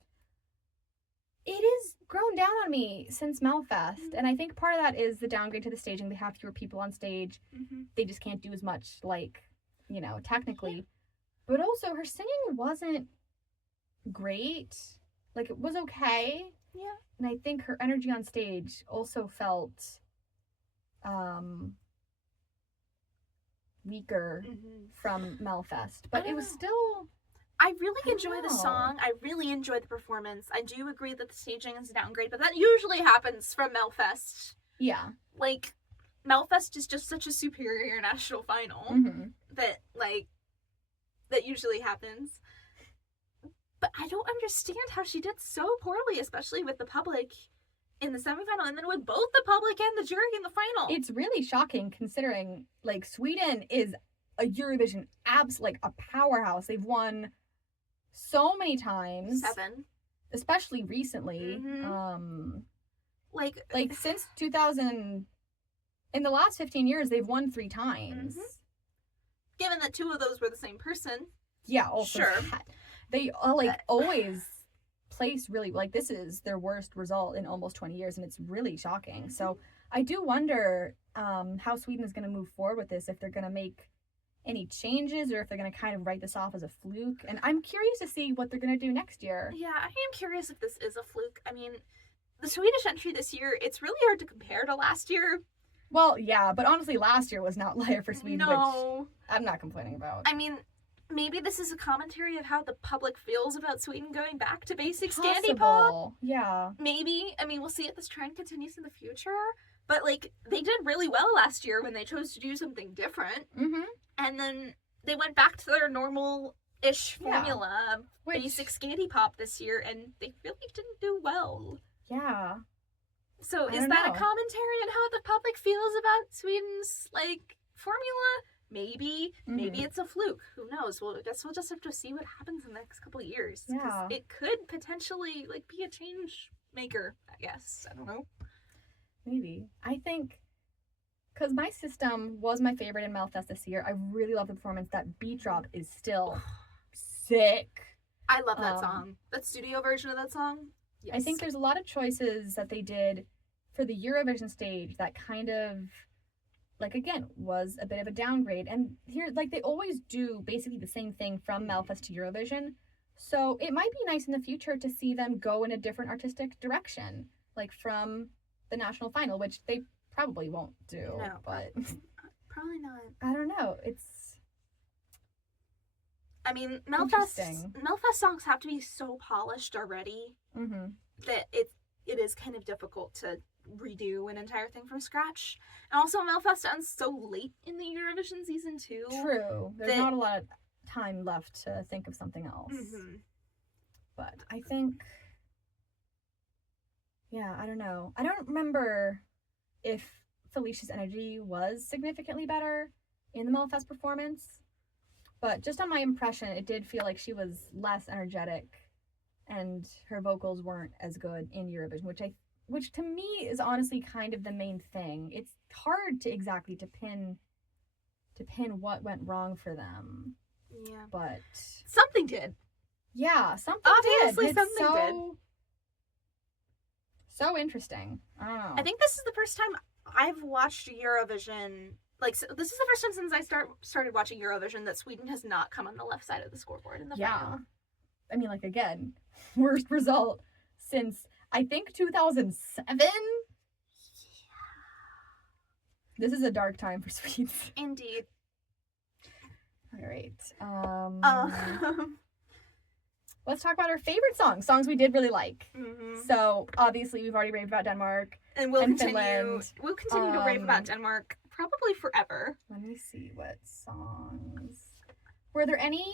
It has grown down on me since Melfest. And I think part of that is the downgrade to the staging. They have fewer people on stage. Mm-hmm. They just can't do as much, like, you know, technically. Yeah. But also, her singing wasn't great. Like, it was okay. Yeah. And I think her energy on stage also felt weaker from Melfest. But it was still... I really enjoy the song. I really enjoy the performance. I do agree that the staging is a downgrade, but that usually happens from Melfest. Yeah. Like, Melfest is just such a superior national final that, like, that usually happens. But I don't understand how she did so poorly, especially with the public in the semifinal, and then with both the public and the jury in the final. It's really shocking considering, like, Sweden is a Eurovision like a powerhouse. They've won so many times. 7. Especially recently. Like since 2000, in the last 15 years, they've won 3 times. Given that 2 of those were the same person. Yeah, also sure. That. They always place really, like, this is their worst result in almost 20 years, and it's really shocking. So I do wonder how Sweden is going to move forward with this, if they're going to make any changes or if they're going to kind of write this off as a fluke. And I'm curious to see what they're going to do next year. Yeah, I am curious if this is a fluke. I mean, the Swedish entry this year, it's really hard to compare to last year. Well, yeah, but honestly, last year was an outlier for Sweden, which I'm not complaining about. I mean, maybe this is a commentary of how the public feels about Sweden going back to basic Scandi pop. Yeah. Maybe. I mean, we'll see if this trend continues in the future. But, like, they did really well last year when they chose to do something different. And then they went back to their normal-ish formula, basic Scandi pop this year, and they really didn't do well. Yeah. So is that a commentary on how the public feels about Sweden's, like, formula? Maybe. Maybe it's a fluke. Who knows? Well, I guess we'll just have to see what happens in the next couple of years. Yeah. It could potentially, like, be a change maker, I guess. I don't know. Maybe. I think, because My System was my favorite in Melfest this year. I really love the performance. That beat drop is still sick. I love that song. That studio version of that song. Yes. I think there's a lot of choices that they did for the Eurovision stage that kind of, like, again, was a bit of a downgrade. And here, like, they always do basically the same thing from Melfest to Eurovision. So it might be nice in the future to see them go in a different artistic direction, like from the national final, which they probably won't do. No, but probably not. I don't know. I mean, Melfest songs have to be so polished already that it is kind of difficult to redo an entire thing from scratch. And also, Melfest ends so late in the Eurovision season too. True. There's not a lot of time left to think of something else. But I think, yeah, I don't know. I don't remember if Felicia's energy was significantly better in the Melfest performance. But just on my impression, it did feel like she was less energetic and her vocals weren't as good in Eurovision, which to me is honestly kind of the main thing. It's hard to exactly to pin what went wrong for them. Yeah. But something did. Yeah, something Obviously did. Something did. So interesting. I don't know. I think this is the first time I've watched Eurovision. Like, so this is the first time since I started watching Eurovision that Sweden has not come on the left side of the scoreboard in the final. I mean, like, again, worst result since, I think, 2007? Yeah. This is a dark time for Swedes. Indeed. All right. Let's talk about our favorite songs we did really like. So, obviously, we've already raved about Denmark. And we'll continue Finland. We'll continue to rave about Denmark probably forever. Let me see what songs. Were there any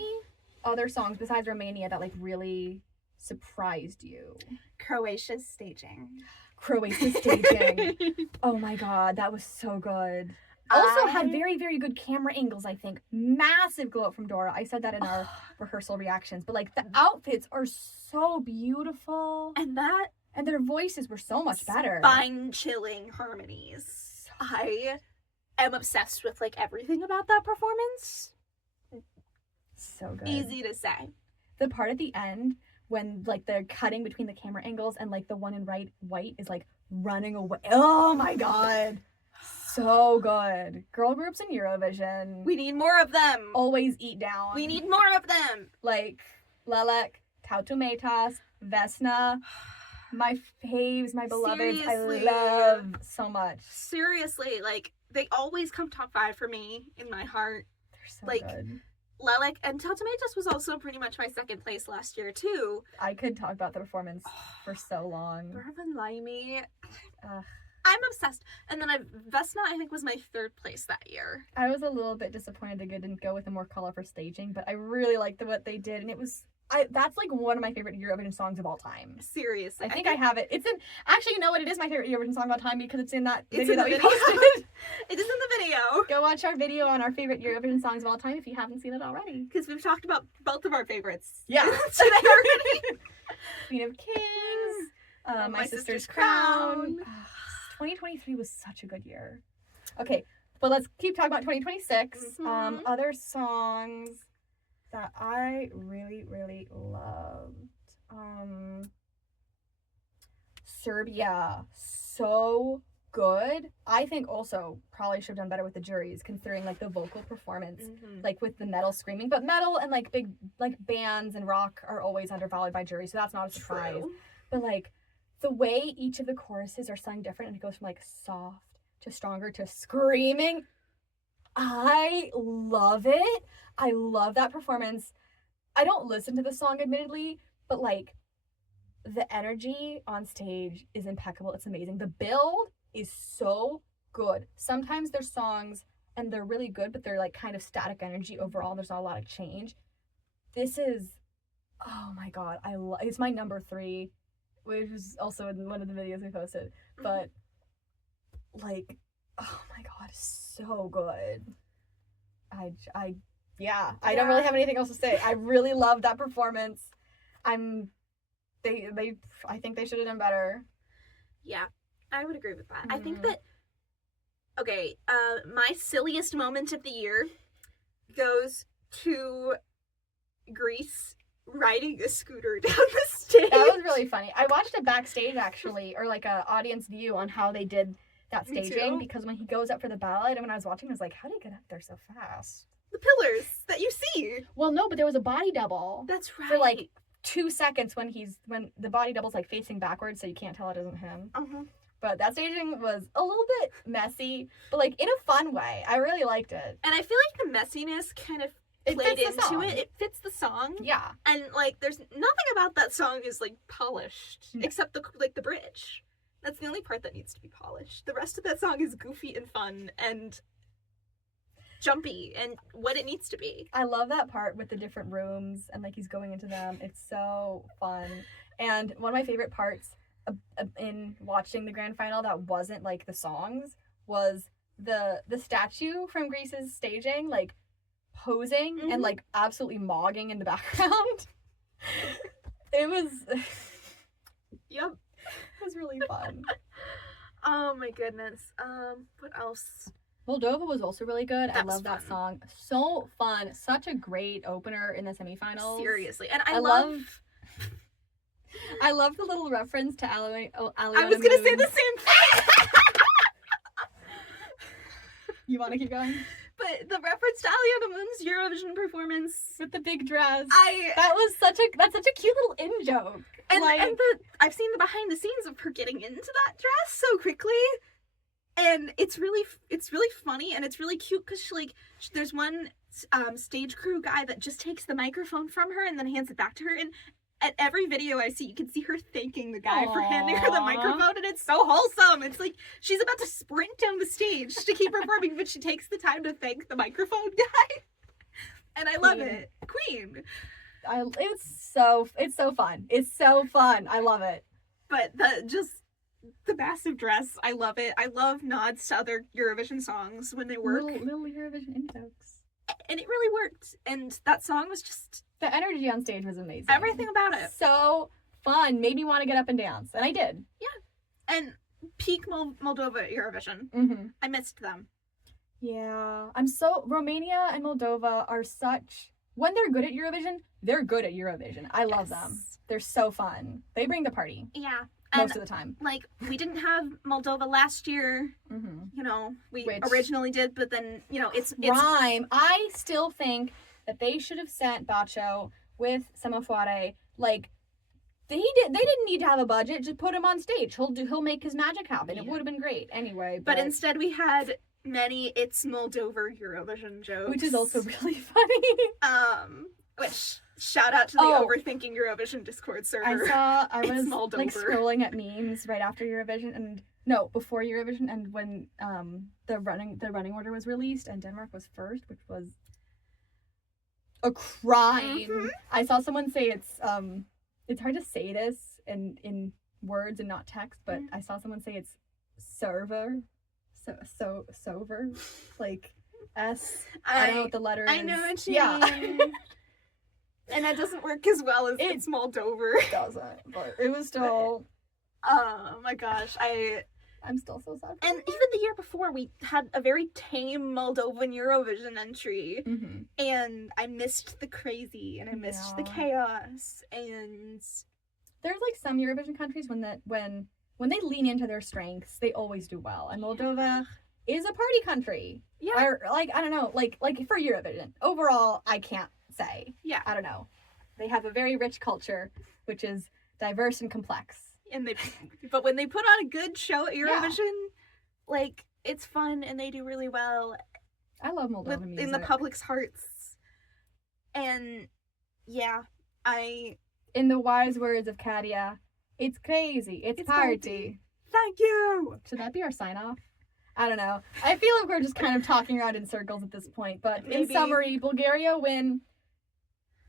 other songs besides Romania that, like, really surprised you? Croatia's staging. Oh my god, that was so good. Also had very, very good camera angles, I think. Massive glow up from Dora. I said that in our rehearsal reactions. But, like, the outfits are so beautiful. And their voices were so much better. Spine-chilling harmonies. I am obsessed with, like, everything about that performance. So good. Easy to say. The part at the end when, like, they're cutting between the camera angles and, like, the one in white is, like, running away. Oh, my God. So good. Girl groups in Eurovision. We need more of them. Always eat down. We need more of them. Like, Lelek, Tautu Metas, Vesna, my faves, my beloveds. Seriously. I love so much. Seriously, like, they always come top 5 for me in my heart. They're so Like, good. Lilac and Tautomatus was also pretty much my second place last year, too. I could talk about the performance for so long. Bourbon Limey. Ugh. I'm obsessed. And then Vesna, I think, was my third place that year. I was a little bit disappointed they didn't go with a more colorful staging, but I really liked what they did, and it was... that's like one of my favorite Eurovision songs of all time. Seriously. I think I have it. It's in... Actually, you know what? It is my favorite Eurovision song of all time because it's in that It's video in that the we video. posted. It is in the video. Go watch our video on our favorite Eurovision songs of all time if you haven't seen it already. Because we've talked about both of our favorites. Yeah. Today already. Queen of Kings, My Sister's Sister's Crown. Crown. 2023 was such a good year. Okay, but let's keep talking about 2026. Mhm. Other songs that I really, really loved. Serbia, so good. I think also probably should have done better with the juries, considering like the vocal performance, like with the metal screaming. But metal and like big like bands and rock are always undervalued by juries, so that's not a surprise. True. But like the way each of the choruses are sung different, and it goes from like soft to stronger to screaming. I love it. I love that performance. I don't listen to the song admittedly, but like the energy on stage is impeccable. It's amazing. The build is so good. Sometimes there's songs and they're really good, but they're like kind of static energy overall. There's not a lot of change. This is, oh my God, it's my number 3, which is also in one of the videos we posted. But like, oh my God, so good. I don't really have anything else to say. I really love that performance. I think they should have done better. Yeah, I would agree with that. I think Mhm. that, okay, my silliest moment of the year goes to Greece riding a scooter down the stage. That was really funny. I watched a backstage actually, or like a audience view on how they did that Me staging, too. because when he goes up for the ballad, and when I was watching, I was like, how did he get up there so fast? The pillars that you see. Well, no, but there was a body double That's right. for like 2 seconds when the body double's like facing backwards, so you can't tell it isn't him. Uh-huh. But that staging was a little bit messy, but like in a fun way. I really liked it. And I feel like the messiness kind of It played fits the into song. it. It fits the song. Yeah. And like there's nothing about that song is like polished No. except the bridge. That's the only part that needs to be polished. The rest of that song is goofy and fun and jumpy and what it needs to be. I love that part with the different rooms and like he's going into them. It's so fun. And one of my favorite parts in watching the grand final that wasn't like the songs was the statue from Greece's staging, like posing and Mhm. like absolutely mogging in the background. It was Yep. it was really fun. Oh my goodness. What else? Moldova was also really good. I That was love that fun. song. So fun. Such a great opener in the semifinals. Seriously. And I love the little reference to I was gonna say the same thing. You want to keep going? But the reference to Aliana Moon's Eurovision performance, With the big dress. that's That's such a cute little in joke. and like, I've seen the behind the scenes of her getting into that dress so quickly, and it's really funny and it's really cute because there's one stage crew guy that just takes the microphone from her and then hands it back to her, and at every video I see, you can see her thanking the guy for handing her the Aw. microphone, and it's so wholesome. It's like she's about to sprint down the stage to keep performing, but she takes the time to thank the microphone guy. And I love Queen. it. Queen. it's so fun. It's so fun. I love it. But the massive dress. I love it. I love nods to other Eurovision songs when they work. Little Eurovision jokes. And it really worked. And that song was just... The energy on stage was amazing. Everything about it. So fun. Made me want to get up and dance. And I did. Yeah. And peak Moldova Eurovision. Mm-hmm. I missed them. Yeah. Romania and Moldova are such... When they're good at Eurovision, they're good at Eurovision. I love them. They're so fun. They bring the party. Yeah. Most of the time. Like, we didn't have Moldova last year. Mm-hmm. You know, we originally did, but then, you know, it's... Rhyme. I still think that they should have sent Bacho with Semafoare. Like, they didn't need to have a budget. Just put him on stage. He'll make his magic happen. Yeah. It would have been great. Anyway. But instead we had many It's Moldova Eurovision jokes. Which is also really funny. Which... Shout out to the Overthinking Eurovision Discord server. I was like scrolling at memes right after Eurovision before Eurovision, and when the running order was released and Denmark was first, which was a crime. Mm-hmm. I saw someone say it's hard to say this in words and not text, but I saw someone say it's server. Sover. Like S. I don't know what the letter is. I know what you mean. And that doesn't work as well as It's Moldova. It doesn't, but it was still... Oh my gosh, I'm still so sad. And even the year before, we had a very tame Moldovan Eurovision entry. Mm-hmm. And I missed the crazy, and I missed the chaos, and... There's like some Eurovision countries when they lean into their strengths, they always do well. And Moldova is a party country. Yeah. Or, like, I don't know, like for Eurovision. Overall, I can't say. Yeah. I don't know. They have a very rich culture, which is diverse and complex. But when they put on a good show at Eurovision, like, it's fun and they do really well. I love Moldovan music. In the public's hearts. And, yeah, in the wise words of Katia, it's crazy. It's party. Thank you! Should that be our sign-off? I don't know. I feel like we're just kind of talking around in circles at this point, but in summary, Bulgaria win.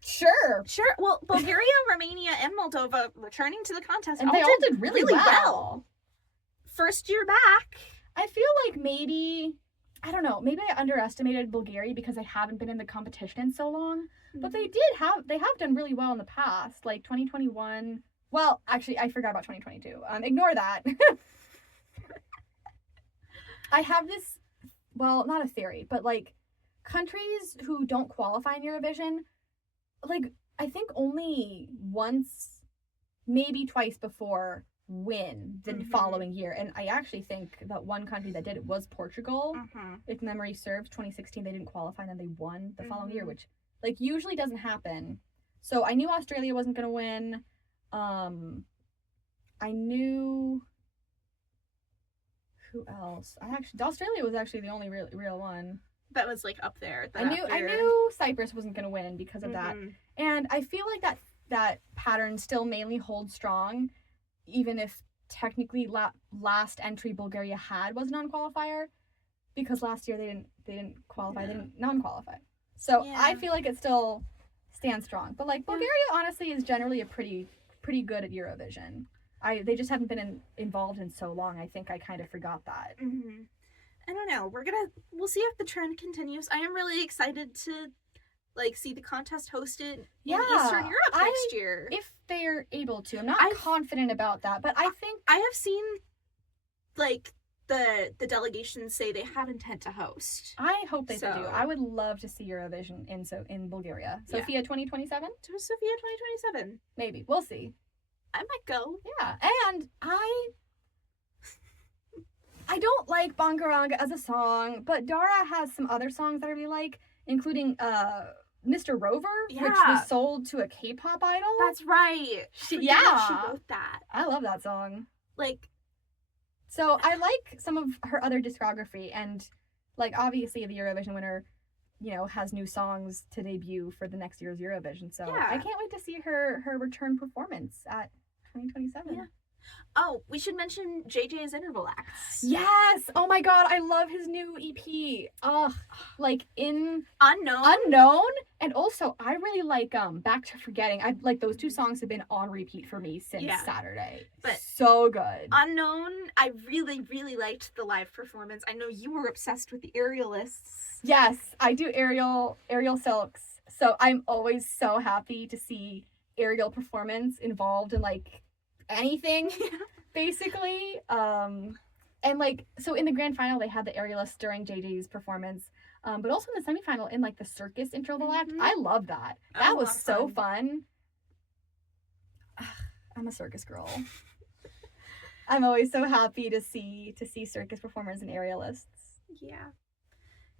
Sure. Well, Bulgaria, Romania, and Moldova returning to the contest and they all did really well. First year back. I feel like maybe I underestimated Bulgaria because they haven't been in the competition in so long. Mm-hmm. But they have done really well in the past, like 2021. Well, actually, I forgot about 2022. Ignore that. I have this, well, not a theory, but like countries who don't qualify in Eurovision, like, I think only once, maybe twice before, win the following year. And I actually think that one country that did it was Portugal. Mm-hmm. If memory serves, 2016, they didn't qualify and then they won the following year, which, like, usually doesn't happen. So I knew Australia wasn't going to win. I knew... Who else? Australia was actually the only real one. That was like up there. I knew Cyprus wasn't going to win because of that. And I feel like that pattern still mainly holds strong, even if technically last entry Bulgaria had was non-qualifier, because last year they didn't qualify, they didn't non-qualify. So I feel like it still stands strong. But like Bulgaria honestly is generally a pretty good at Eurovision. They just haven't been involved in so long. I think I kind of forgot that. Mm-hmm. I don't know. We'll see if the trend continues. I am really excited to like see the contest hosted in Eastern Europe next year. If they're able to. I'm not confident about that, but I think I have seen like the delegations say they have intent to host. I hope they do. I would love to see Eurovision in Bulgaria. Sofia 2027? Sofia 2027. Maybe. We'll see. I might go. Yeah. And I don't like Bangaranga as a song, but Dara has some other songs that I really like, including Mr. Rover, which was sold to a K-pop idol. That's right. She wrote that. I love that song. Like, so I like some of her other discography, and like obviously the Eurovision winner, has new songs to debut for the next year's Eurovision. So I can't wait to see her return performance at 2027. Yeah. Oh, we should mention JJ's interval acts. Yes! Oh my god, I love his new EP. Ugh, like in Unknown. and also I really like Back to Forgetting. I like those two songs have been on repeat for me since Saturday. But so good. Unknown, I really, really liked the live performance. I know you were obsessed with the aerialists. Yes, I do aerial silks. So I'm always so happy to see aerial performance involved in like anything, basically. And like, so in the grand final, they had the aerialists during JJ's performance, but also in the semifinal in like the circus interval act. I love that. That was so fun. I'm a circus girl. I'm always so happy to see circus performers and aerialists. Yeah.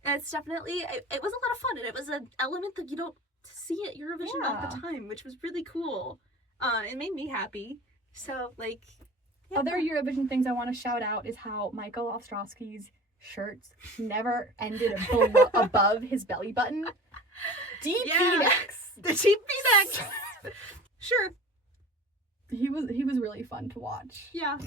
And it's definitely, it was a lot of fun, and it was an element that you don't see at Eurovision all the time, which was really cool. It made me happy. So, like... Yeah. Other Eurovision things I want to shout out is how Michael Ostrowski's shirts never ended above his belly button. Deep V-necks. The deep V-necks. Sure. He was really fun to watch. Yeah.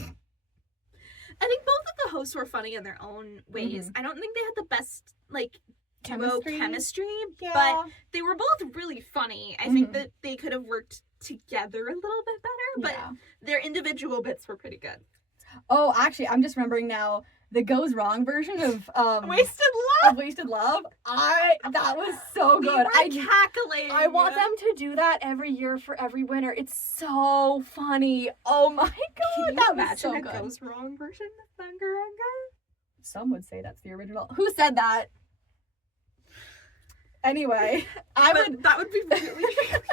I think both of the hosts were funny in their own ways. I don't think they had the best, like, duo chemistry, but they were both really funny. I think that they could have worked together a little bit better, but their individual bits were pretty good. Oh, actually, I'm just remembering now the Goes Wrong version of Wasted Love. That was so good. I cackling. I want them to do that every year for every winner. It's so funny. Oh my god, that was so good. Goes Wrong version of Bangaranga? Some would say that's the original. Who said that? Anyway, that would be really, really funny.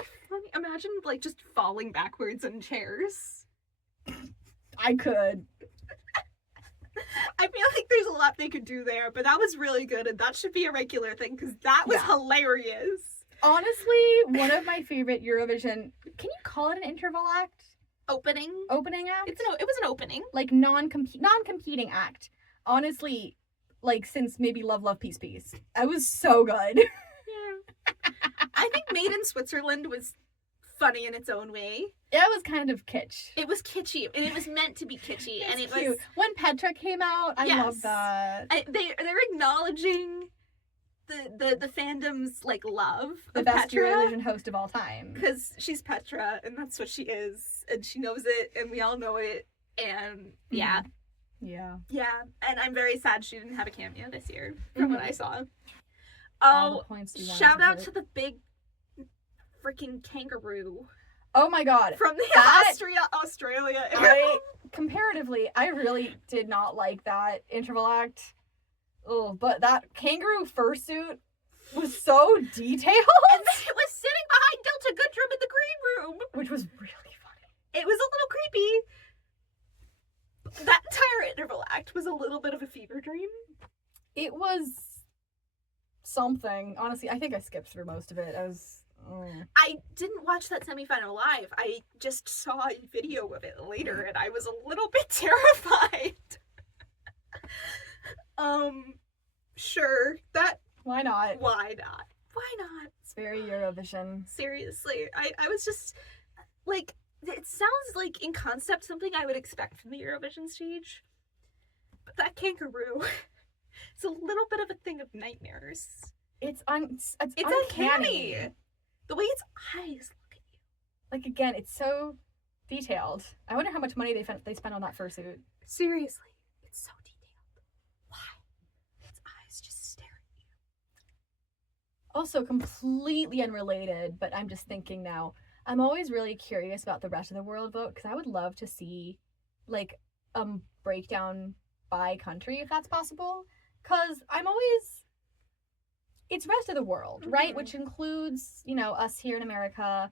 Imagine like just falling backwards in chairs. I could. I feel like there's a lot they could do there, but that was really good, and that should be a regular thing because that was hilarious. Honestly, one of my favorite Eurovision. Can you call it an interval act? Opening act. It was an opening, like non-competing act. Honestly, like since maybe Love Love Peace Peace. I was so good. Yeah. I think Made in Switzerland was funny in its own way. It was kind of kitsch. It was kitschy, and it was meant to be kitschy, and it cute. was when Petra came out. I love that. They're acknowledging the fandom's like love the of best Petra, Eurovision host of all time, because she's Petra, and that's what she is, and she knows it, and we all know it, and yeah, and I'm very sad she didn't have a cameo this year from what I saw. Oh, shout out to the big freaking kangaroo. Oh my god. From the Australia. Comparatively, I really did not like that interval act. Oh, but that kangaroo fursuit was so detailed. And then it was sitting behind Delta Goodrum in the green room. Which was really funny. It was a little creepy. That entire interval act was a little bit of a fever dream. It was something. Honestly, I think I skipped through most of it. I didn't watch that semifinal live. I just saw a video of it later, and I was a little bit terrified. Sure. Why not? Why not? Why not? It's very Eurovision. Seriously. I was just, like, it sounds like, in concept, something I would expect from the Eurovision stage. But that kangaroo, it's a little bit of a thing of nightmares. It's uncanny. The way its eyes look at you. Like, again, it's so detailed. I wonder how much money they spent on that fursuit. Seriously. It's so detailed. Why? Its eyes just stare at you. Also, completely unrelated, but I'm just thinking now, I'm always really curious about the rest of the world vote, because I would love to see, like, a breakdown by country, if that's possible. Because I'm always... It's rest of the world, right? Which includes, us here in America.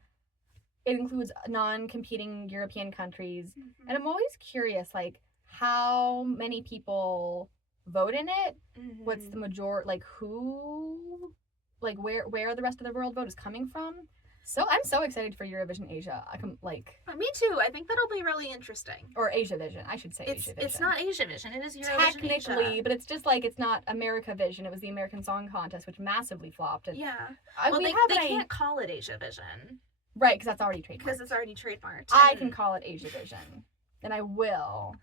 It includes non-competing European countries. And I'm always curious, like, how many people vote in it? What's the majority, like, who, like, where the rest of the world vote is coming from? So I'm so excited for Eurovision Asia. Me too. I think that'll be really interesting. Or Asia Vision, I should say. Asia Vision. It's not Asia Vision. It is Eurovision technically, Asia. But it's just like it's not America Vision. It was the American Song Contest, which massively flopped. And they can't call it Asia Vision. Right, because that's already trademarked. Because it's already trademarked. I can call it Asia Vision. and I will,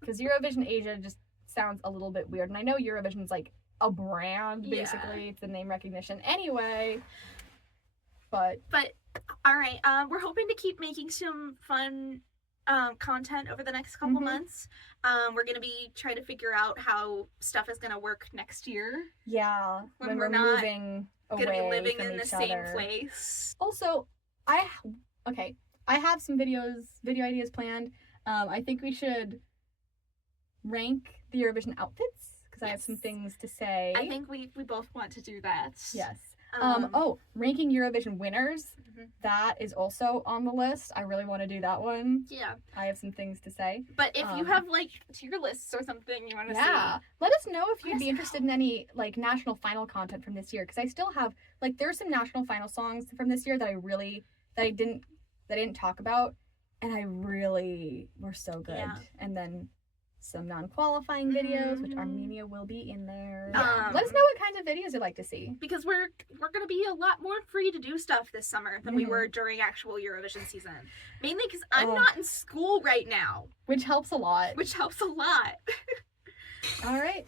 because Eurovision Asia just sounds a little bit weird, and I know Eurovision's like a brand, basically. It's the name recognition anyway. But all right, we're hoping to keep making some fun content over the next couple months. We're gonna be trying to figure out how stuff is gonna work next year. Yeah, when we're not moving gonna be away living from in the each same other. place. Also, I have some video ideas planned. I think we should rank the Eurovision outfits because I have some things to say. I think we both want to do that. Yes. Ranking Eurovision winners. That is also on the list. I really want to do that one. Yeah. I have some things to say. But if you have like tier lists or something you want to see. Let us know if you'd be interested in any like national final content from this year, because I still have like there's some national final songs from this year that I didn't talk about, and I really were so good. Yeah. And then some non-qualifying videos, which Armenia will be in there. Let us know what kinds of videos you'd like to see. Because we're going to be a lot more free to do stuff this summer than we were during actual Eurovision season. Mainly because I'm not in school right now. Which helps a lot. All right.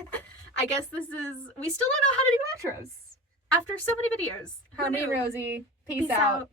I guess we still don't know how to do outros. After so many videos. Harmony and Rosie, peace out.